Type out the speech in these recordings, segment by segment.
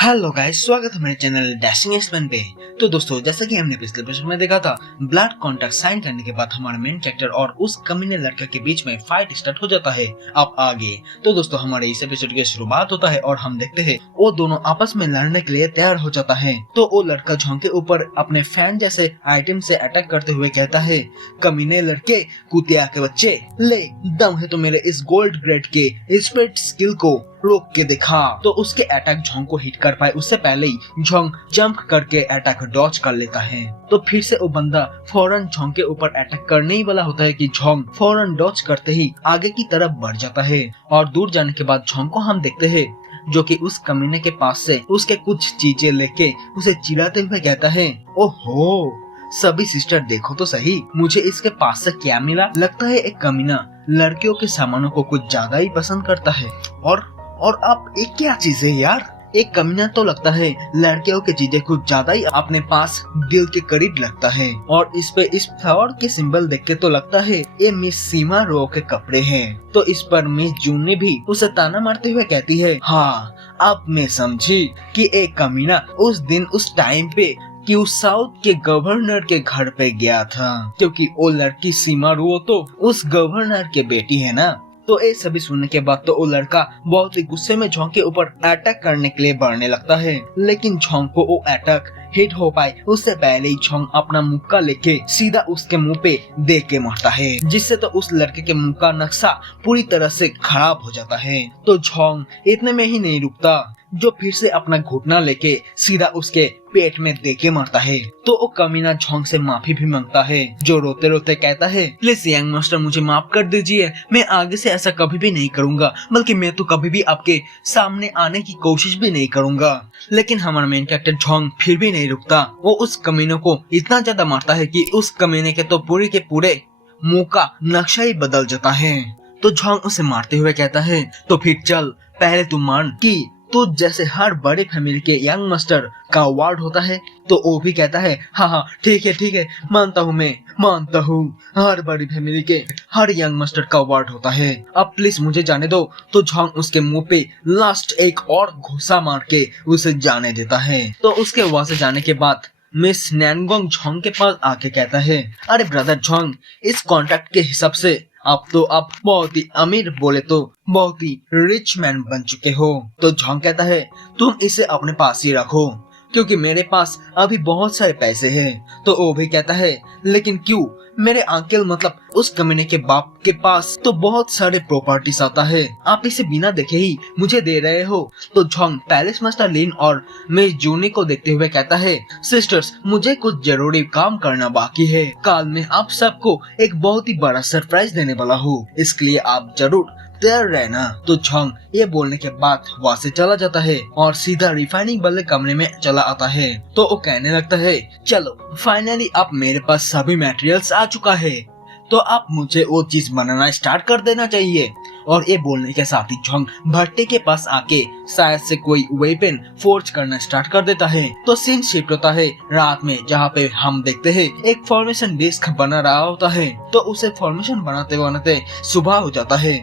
Hello guys, स्वागत है मेरे चैनल डैशिंग एक्सप्लेन पे। तो दोस्तों, जैसा कि हमने पिछले एपिसोड में देखा था, ब्लड कॉन्ट्रैक्ट साइन करने के बाद हमारा मेन कैरेक्टर और उस कमीने लड़के के बीच में फाइट स्टार्ट हो जाता है। अब आगे तो दोस्तों हमारे इस एपिसोड की शुरुआत होता है और हम देखते हैं वो दोनों आपस में लड़ने के लिए तैयार हो जाता है। तो वो लड़का झोंके ऊपर अपने फैन जैसे आइटम से अटैक करते हुए कहता है, कमीने लड़के, कुतिया के बच्चे, ले दम है तो मेरे इस गोल्ड ग्रेड के स्पिरिट स्किल को रोक के दिखा। तो उसके अटैक झोंग को हिट कर पाए उससे पहले ही झोंग जंप करके अटैक डॉज कर लेता है। तो फिर से वो बंदा फौरन झोंग के ऊपर अटैक करने ही वाला होता है कि झोंग फौरन डॉज करते ही आगे की तरफ बढ़ जाता है। और दूर जाने के बाद झोंग को हम देखते हैं जो कि उस कमीने के पास से उसके कुछ चीजें लेके उसे चिढ़ाते हुए कहता है, ओहो सभी सिस्टर देखो तो सही, मुझे इसके पास से क्या मिला। लगता है एक कमीना लड़कियों के सामानों को कुछ ज्यादा ही पसंद करता है। और अब एक क्या चीज है यार, एक कमीना तो लगता है लड़कियों की चीजें कुछ ज्यादा ही अपने पास दिल के करीब लगता है। और इस पे इस फ्लावर के सिंबल देख के तो लगता है ये मिस सीमा रो के कपड़े हैं। तो इस पर मिस जून ने भी उसे ताना मारते हुए कहती है, हाँ अब मैं समझी कि एक कमीना उस दिन उस टाइम पे कि उस साउथ के गवर्नर के घर पे गया था, क्योंकि वो लड़की सीमा रो तो उस गवर्नर के बेटी है ना। तो ये सभी सुनने के बाद तो वो लड़का बहुत ही गुस्से में झोंग के ऊपर अटैक करने के लिए बढ़ने लगता है, लेकिन झोंग को वो अटैक हिट हो पाए उससे पहले ही झोंग अपना मुक्का लेके सीधा उसके मुंह पे दे के मारता है, जिससे तो उस लड़के के मुंह का नक्शा पूरी तरह से खराब हो जाता है। तो झोंग इतने में ही नहीं रुकता, जो फिर से अपना घुटना लेके सीधा उसके पेट में दे के मारता है। तो वो कमीना झोंग से माफी भी मांगता है, जो रोते रोते कहता है, प्लीज यंग मास्टर मुझे माफ कर दीजिए, मैं आगे से ऐसा कभी भी नहीं करूंगा, बल्कि मैं तो कभी भी आपके सामने आने की कोशिश भी नहीं करूंगा। लेकिन हमारा मेन कैरेक्टर झोंग फिर भी नहीं रुकता, वो उस कमीने को इतना ज्यादा मारता है कि उस कमीने के तो पूरे के पूरे मुंह का नक्शा ही बदल जाता है। तो झोंग उसे मारते हुए कहता है, तो फिर चल पहले तू मान कि तो जैसे हर बड़े फैमिली के यंग मास्टर का अवार्ड होता है। तो वो भी कहता है, हाँ ठीक है मानता हूँ, मैं मानता हूँ हर बड़ी फैमिली के हर यंग मास्टर का अवार्ड होता है, अब प्लीज मुझे जाने दो। तो झोंग उसके मुंह पे लास्ट एक और घुसा मार के उसे जाने देता है। तो उसके वहां से जाने के बाद मिस नैनगोंग झोंग के पास आके कहता है, अरे ब्रदर झोंग, इस कॉन्ट्रैक्ट के हिसाब से अब तो आप बहुत ही अमीर, बोले तो बहुत ही रिच मैन बन चुके हो। तो झोंग कहता है, तुम इसे अपने पास ही रखो क्योंकि मेरे पास अभी बहुत सारे पैसे हैं। तो वो भी कहता है, लेकिन क्यों, मेरे अंकल मतलब उस कमीने के बाप के पास तो बहुत सारे प्रॉपर्टीज आता है, आप इसे बिना देखे ही मुझे दे रहे हो। तो झोंग पैलेस मास्टर लिन और मिस जूनी को देखते हुए कहता है, सिस्टर्स मुझे कुछ जरूरी काम करना बाकी है, कल मैं आप सबको एक बहुत ही बड़ा सरप्राइज देने वाला हूँ, इसके लिए आप जरूर तैयार रहना। तो झोंग ये बोलने के बाद वहाँ से चला जाता है और सीधा रिफाइनिंग वाले कमरे में चला आता है। तो वो कहने लगता है, चलो फाइनली अब मेरे पास सभी मटेरियल्स आ चुका है, तो आप मुझे वो चीज बनाना स्टार्ट कर देना चाहिए। और ये बोलने के साथ ही झोंग भट्टे के पास आके शायद से कोई वेपन फोर्ज करना स्टार्ट कर देता है। तो सीन शिफ्ट होता है रात में, जहाँ पे हम देखते हैं एक फॉर्मेशन डिस्क बना रहा होता है। तो उसे फॉर्मेशन बनाते बनाते सुबह हो जाता है।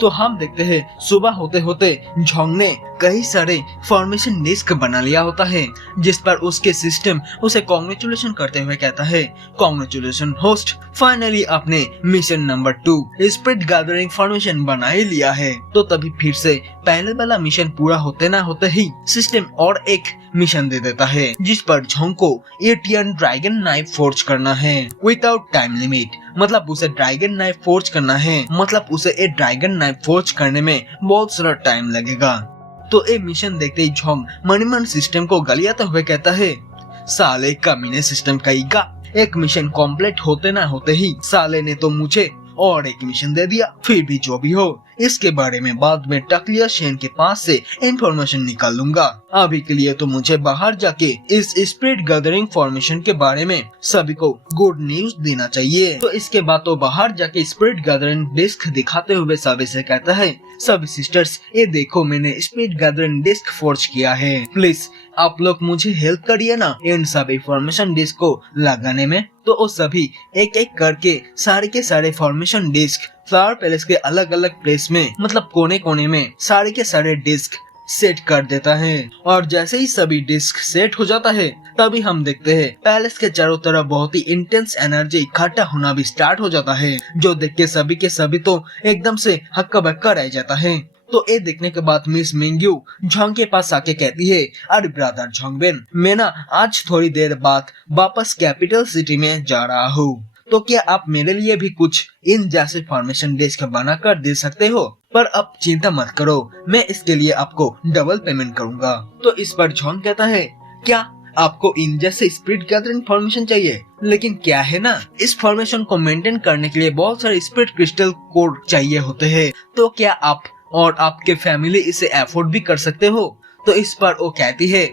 तो हम देखते हैं सुबह होते होते झोंग ने कई सारे फॉर्मेशन डिस्क बना लिया होता है, जिस पर उसके सिस्टम उसे कॉन्ग्रेचुलेशन करते हुए कहता है, कॉन्ग्रेचुलेशन होस्ट, फाइनली आपने mission number 2 spirit gathering formation बना ही लिया है। तो तभी फिर से पहले वाला मिशन पूरा होते ना होते ही सिस्टम और एक मिशन दे देता है, जिस पर झोंग को एटियन ड्रैगन नाइफ फोर्ज करना है विदाउट टाइम लिमिट। मतलब उसे ड्रैगन नाइफ फोर्ज करना है, मतलब उसे एक ड्रैगन नाइफ फोर्ज करने में बहुत सारा टाइम लगेगा। तो ये मिशन देखते ही झोंग मणिमन सिस्टम को गलियाता हुए कहता है, साले कमीने सिस्टम का ईगा, एक मिशन कंप्लीट होते ना होते ही साले ने तो मुझे और एक मिशन दे दिया। फिर भी जो भी हो, इसके बारे में बाद में टकलिया शेन के पास से इंफॉर्मेशन निकाल लूंगा। अभी के लिए तो मुझे बाहर जाके इस स्प्रिट गैदरिंग फॉर्मेशन के बारे में सभी को गुड न्यूज देना चाहिए। तो इसके बाद तो बाहर जाके स्प्रिट गैदरिंग डिस्क दिखाते हुए सभी से कहता है, सभी सिस्टर्स ये देखो मैंने स्प्रिट गैदरिंग डिस्क फोर्ज किया है, प्लीज आप लोग मुझे हेल्प करिए ना इन सभी फॉर्मेशन डिस्क को लगाने में। तो वो सभी एक एक करके सारे के सारे फॉर्मेशन डिस्क फ्लावर पैलेस के अलग अलग प्लेस में, मतलब कोने कोने में सारे के सारे डिस्क सेट कर देता है और जैसे ही सभी डिस्क सेट हो जाता है तभी हम देखते हैं पैलेस के चारों तरफ बहुत ही इंटेंस एनर्जी इकट्ठा होना भी स्टार्ट हो जाता है, जो देख के सभी तो एकदम से हक्का बक्का रह जाता है। तो ये देखने के बाद मिस मिंग्यू झोंग के पास आके कहती है, अरे ब्रदर झोंगबेन, मैं ना आज थोड़ी देर बाद वापस कैपिटल सिटी में जा रहा हूँ, तो क्या आप मेरे लिए भी कुछ इन जैसे फॉर्मेशन डिस्क बना कर दे सकते हो? पर अब चिंता मत करो, मैं इसके लिए आपको डबल पेमेंट करूँगा। तो इस पर झोंग कहता है, क्या आपको इन जैसे स्पिरिट गैदरिंग फॉर्मेशन चाहिए? लेकिन क्या है ना, इस फॉर्मेशन को मेंटेन करने के लिए बहुत सारे स्पिरिट क्रिस्टल कोड चाहिए होते हैं, तो क्या आप और आपके फैमिली इसे अफोर्ड भी कर सकते हो? तो इस पर वो कहती है,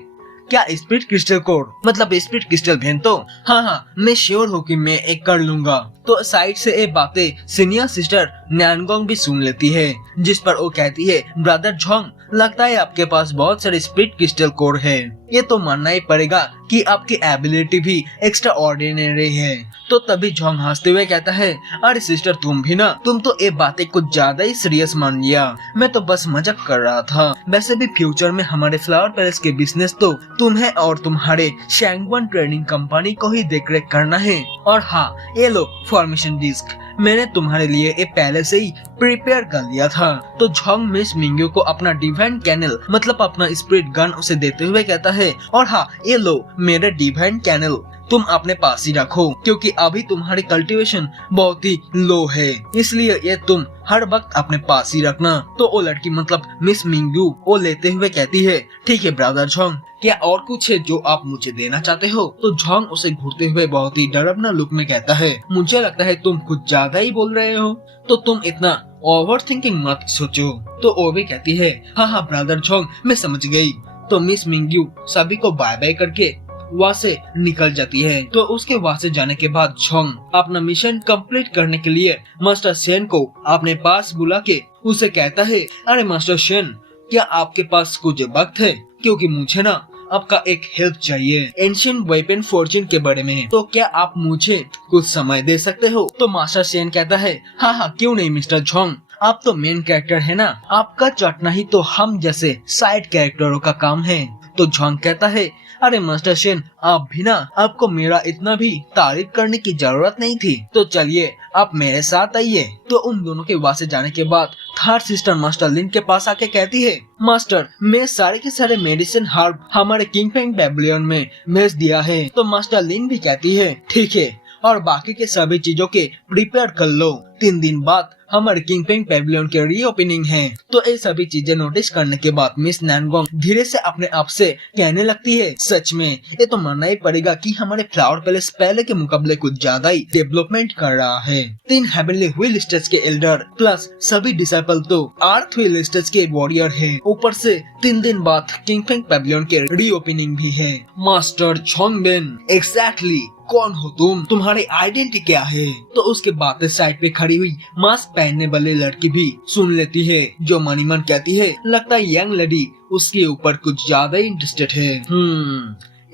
क्या स्पिरिट क्रिस्टल कोड मतलब स्पिरिट क्रिस्टल भेन? तो हाँ, मैं श्योर हूँ कि मैं एक कर लूंगा। तो साइड से ये बातें सीनियर सिस्टर न्यानगोंग भी सुन लेती है, जिस पर वो कहती है, ब्रदर झोंग, लगता है आपके पास बहुत सारे स्पिरिट क्रिस्टल कोड है। ये तो मानना ही पड़ेगा कि आपकी एबिलिटी भी एक्स्ट्रा ऑर्डिनरी है। तो तभी झोंग हंसते हुए कहता है, अरे सिस्टर तुम भी ना, तुम तो ये बातें कुछ ज्यादा ही सीरियस मान लिया, मैं तो बस मजाक कर रहा था। वैसे भी फ्यूचर में हमारे फ्लावर पैलेस के बिजनेस तो तुम्हें और तुम्हारे शैंगवन ट्रेडिंग कंपनी को ही देखरेख करना है। और हाँ, ये लो फॉर्मेशन डिस्क, मैंने तुम्हारे लिए ये पहले से ही प्रिपेयर कर लिया था। तो झोंग मिस मिंग्यू को अपना डिवाइन कैनल मतलब अपना स्पिरिट गन उसे देते हुए कहता है, और हाँ, ये लो मेरा डिवाइन कैनल, तुम अपने पास ही रखो, क्योंकि अभी तुम्हारी कल्टीवेशन बहुत ही लो है, इसलिए ये तुम हर वक्त अपने पास ही रखना। तो वो लड़की मतलब मिस मिंग्यू वो लेते हुए कहती है, ठीक है ब्रदर झोंग, क्या और कुछ है जो आप मुझे देना चाहते हो? तो झोंग उसे घूरते हुए बहुत ही डरावना लुक में कहता है, मुझे लगता है तुम कुछ ज्यादा ही बोल रहे हो, तो तुम इतना ओवर थिंकिंग मत सोचो। तो वो भी कहती है, हाँ ब्रदर झोंग, मैं समझ गई। तो मिस मिंग्यू सभी को बाय बाय करके वहाँ से निकल जाती है। तो उसके वहाँ से जाने के बाद झोंग अपना मिशन कंप्लीट करने के लिए मास्टर शेन को अपने पास बुला के उसे कहता है, अरे मास्टर शेन, क्या आपके पास कुछ वक्त है? क्योंकि मुझे ना आपका एक हेल्प चाहिए एंशिएंट वेपन फॉर्च्यून के बारे में, तो क्या आप मुझे कुछ समय दे सकते हो? तो मास्टर शेन कहता है, हाँ क्यों नहीं मिस्टर झोंग, आप तो मेन कैरेक्टर है ना, आपका चटना ही तो हम जैसे साइड कैरेक्टरों का काम है। तो झोंग कहता है, अरे मास्टर शेन, आप भी ना, आपको मेरा इतना भी तारीफ करने की जरूरत नहीं थी, तो चलिए आप मेरे साथ आइए। तो उन दोनों के वहाँ से जाने के बाद थर्ड सिस्टर मास्टर लिन के पास आके कहती है, मास्टर, मैं सारे के सारे मेडिसिन हर्ब हमारे किंग फेंग पैविलियन में भेज दिया है। तो मास्टर लिन भी कहती है, ठीक है, और बाकी के सभी चीजों के प्रिपेयर कर लो, 3 दिन बाद हमारे किंग फेंग पैविलियन के रीओपनिंग है। तो ये सभी चीजें नोटिस करने के बाद मिस नैनगोंग धीरे से अपने आप से कहने लगती है, सच में ये तो मानना ही पड़ेगा कि हमारे फ्लावर पैलेस पहले के मुकाबले कुछ ज्यादा ही डेवलपमेंट कर रहा है। 3 हेवनली व्हील स्टेज के एल्डर प्लस सभी डिसाइपल तो अर्थ व्हील स्टेज के वॉरियर है, ऊपर से 3 दिन बाद किंग फेंग पैविलियन के रीओपनिंग भी है। मास्टर झोंगबेन, एग्जैक्टली कौन हो तुम? तुम्हारी आइडेंटिटी क्या है? तो उसके बाद साइड पे खड़ी हुई मास्क पहनने वाली लड़की भी सुन लेती है, जो मनी मन कहती है, लगता है यंग लेडी उसके ऊपर कुछ ज्यादा ही इंटरेस्टेड है,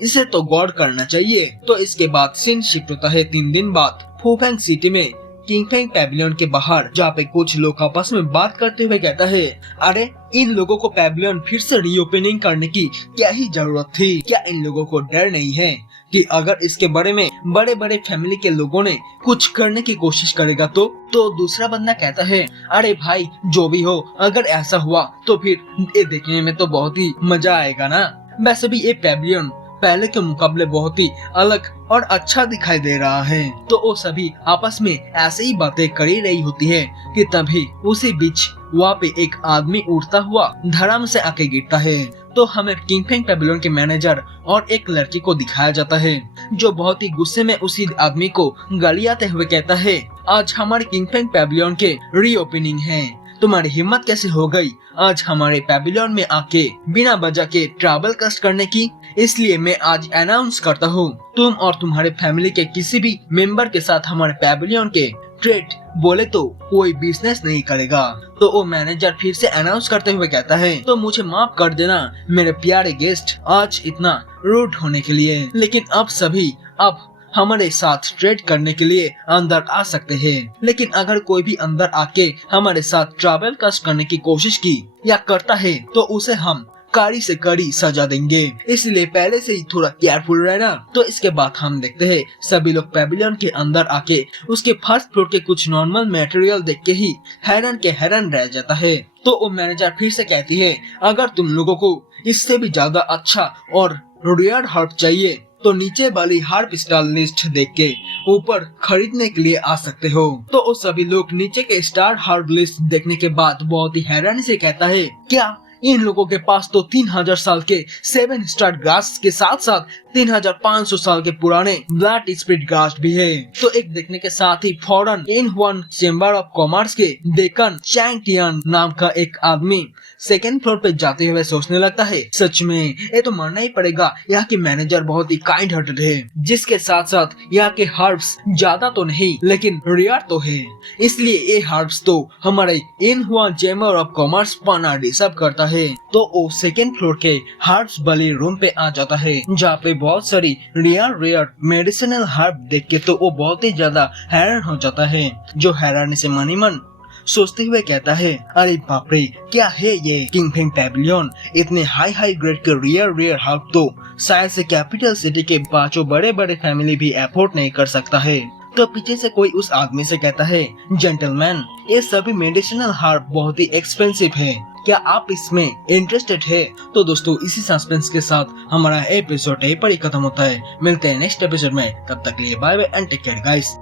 इसे तो गौर करना चाहिए। तो इसके बाद सीन शिफ्ट होता है 3 दिन बाद फूफेंग सिटी में किंग फेंग पैविलियन के बाहर, जहाँ पे कुछ लोग आपस में बात करते हुए कहता है, अरे इन लोगों को पैविलियन फिर से रीओपनिंग करने की क्या ही जरूरत थी? क्या इन लोगों को डर नहीं है कि अगर इसके बारे में बड़े बड़े फैमिली के लोगों ने कुछ करने की कोशिश करेगा तो दूसरा बंदा कहता है, अरे भाई जो भी हो, अगर ऐसा हुआ तो फिर ये देखने में तो बहुत ही मजा आएगा ना। वैसे भी ये पैविलियन पहले के मुकाबले बहुत ही अलग और अच्छा दिखाई दे रहा है। तो वो सभी आपस में ऐसे ही बातें कर ही रही होती है कि तभी उसी बीच वहाँ पे एक आदमी उड़ता हुआ धड़ाम से आके गिरता है। तो हमें किंग फेंग पैविलियन के मैनेजर और एक लड़की को दिखाया जाता है, जो बहुत ही गुस्से में उसी आदमी को गालियाते हुए कहता है, आज हमारे किंग फेंग पैविलियन के रीओपनिंग है, तुम्हारी हिम्मत कैसे हो गई आज हमारे पैविलियन में आके बिना वजह के ट्रैवल कस्ट करने की? इसलिए मैं आज अनाउंस करता हूँ, तुम और तुम्हारे फैमिली के किसी भी मेंबर के साथ हमारे पैविलियन के ट्रेड बोले तो कोई बिजनेस नहीं करेगा। तो वो मैनेजर फिर से अनाउंस करते हुए कहता है, तो मुझे माफ कर देना मेरे प्यारे गेस्ट आज इतना रूड होने के लिए, लेकिन अब हमारे साथ ट्रेड करने के लिए अंदर आ सकते हैं, लेकिन अगर कोई भी अंदर आके हमारे साथ ट्रैवल कस्ट करने की कोशिश की या करता है तो उसे हम कड़ी से कड़ी सजा देंगे, इसलिए पहले से ही थोड़ा केयरफुल रहना। तो इसके बाद हम देखते हैं सभी लोग पेविलियन के अंदर आके उसके फर्स्ट फ्लोर के कुछ नॉर्मल मटेरियल देख के ही हैरान रह जाता है। तो वो मैनेजर फिर से कहती है, अगर तुम लोगों को इससे भी ज्यादा अच्छा और रेयर हर्ब चाहिए तो नीचे वाली हर्ब स्टार लिस्ट देख के ऊपर खरीदने के लिए आ सकते हो। तो वो सभी लोग नीचे के स्टार हर्ब लिस्ट देखने के बाद बहुत ही हैरानी से कहता है, क्या इन लोगों के पास तो 3000 साल के 7 स्टार ग्रास के साथ साथ 3500 साल के पुराने ब्लड स्पिरिट ग्रास भी है। तो एक देखने के साथ ही फौरन in one chamber of commerce के डेकन चैंगटियन नाम का एक आदमी सेकेंड फ्लोर पे जाते हुए सोचने लगता है, सच में ये तो मरना ही पड़ेगा। यहाँ के मैनेजर बहुत ही काइंड हार्टेड है, जिसके साथ साथ यहाँ के हर्ब्स ज्यादा तो नहीं लेकिन रेयर तो है, इसलिए ये हर्ब्स तो हमारे in one chamber of commerce पाना डिजर्व करता है। तो वो सेकेंड फ्लोर के हर्ब्स वाले रूम पे आ जाता है, जहाँ पे बहुत सारी रेयर मेडिसिनल हर्ब देख के तो वो बहुत ही ज्यादा हैरान हो जाता है, जो हैरानी से मन ही मन सोचते हुए कहता है, अरे बाप रे, क्या है ये किंगफिंग पेविलियन। इतने हाई ग्रेड के रेयर हर्ब तो शायद से कैपिटल सिटी के पांचों बड़े फैमिली भी अफोर्ड नहीं कर सकता है। तो पीछे से कोई उस आदमी से कहता है, जेंटलमैन, ये सभी मेडिसिनल हर्ब बहुत ही एक्सपेंसिव है, क्या आप इसमें इंटरेस्टेड है? तो दोस्तों इसी सस्पेंस के साथ हमारा एपिसोड यहीं पर ही खत्म होता है। मिलते हैं नेक्स्ट एपिसोड में, तब तक के लिए bye bye and take care guys.